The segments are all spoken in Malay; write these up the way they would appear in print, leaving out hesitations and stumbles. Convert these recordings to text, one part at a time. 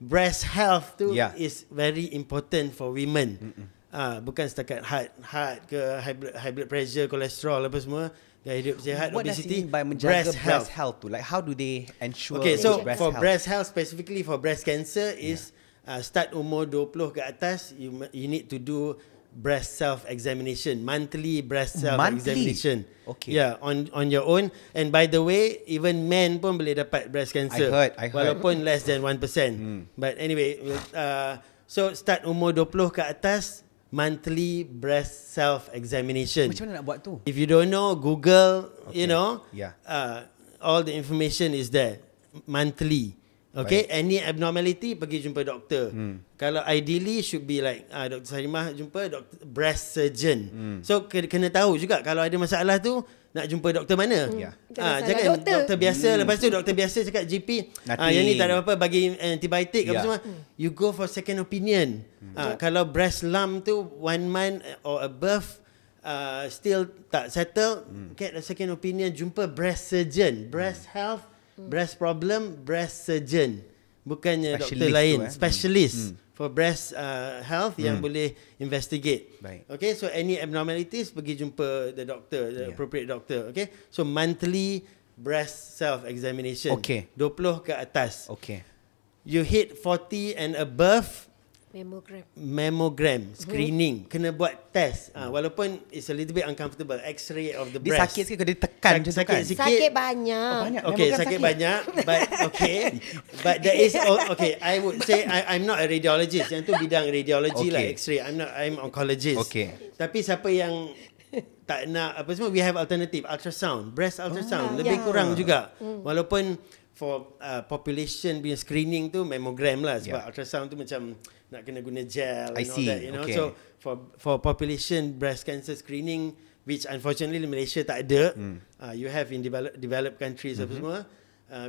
breast health tu is very important for women. Bukan setakat heart ke high blood pressure, kolesterol apa semua, gaya hidup sihat, What obesity. does it mean by menjaga breast health tu? Like how do they ensure so breast for health? breast health, specifically for breast cancer is start umur 20 ke atas, you need to do breast self examination, monthly breast self examination. Okay. Yeah, on your own. And by the way, even men pun boleh dapat breast cancer. I heard. Walaupun less than 1%. But anyway, so start umur 20 ke atas, monthly breast self examination. Macam mana nak buat tu? If you don't know, Google, you know, Yeah. all the information is there, monthly. Okay, any abnormality pergi jumpa doktor. Kalau ideally should be like Dr. Sarimah jumpa doktor breast surgeon. So kena tahu juga kalau ada masalah tu nak jumpa doktor mana. Jangan doktor biasa. Lepas tu doktor biasa cakap GP, yang ni tak ada apa, bagi antibiotik apa semua. You go for second opinion. Kalau breast lump tu 1 month or above still tak settle, get a second opinion, jumpa breast surgeon, breast health, breast problem, breast surgeon. Bukannya doktor lain, specialist for breast health yang boleh investigate. Okay, so any abnormalities pergi jumpa the doctor, the appropriate doctor. Okay, so monthly breast self examination. 20 ke atas. You hit 40 and above, mammogram screening, kena buat test. Walaupun it's a little bit uncomfortable, X-ray of the breast. Dia sakit sikit kalau dia tekan macam tu kan? Sakit banyak. Okay, sakit banyak, but but there is I would say I'm not a radiologist. Yang tu bidang radiology lah, X-ray. I'm oncologist. Tapi siapa yang tak nak apa semua, we have alternative, ultrasound, breast ultrasound, lebih kurang juga. Walaupun for population punya screening tu mammogram lah, sebab ultrasound tu macam nak kena guna gel and all that, you know. So for population breast cancer screening, which unfortunately Malaysia tak ada, you have in developed countries apa semua,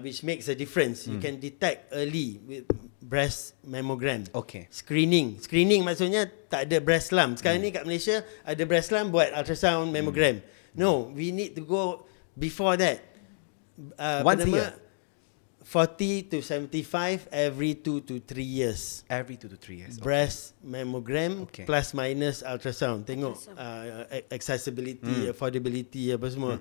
which makes a difference. You can detect early with breast mammogram. Screening maksudnya tak ada breast lump. Sekarang ni kat Malaysia ada breast lump, buat ultrasound mammogram. No, we need to go before that. Once a year? 40 to 75 every 2 to 3 years. Every 2 to 3 years. Breast mammogram plus minus ultrasound. Tengok accessibility, affordability apa semua.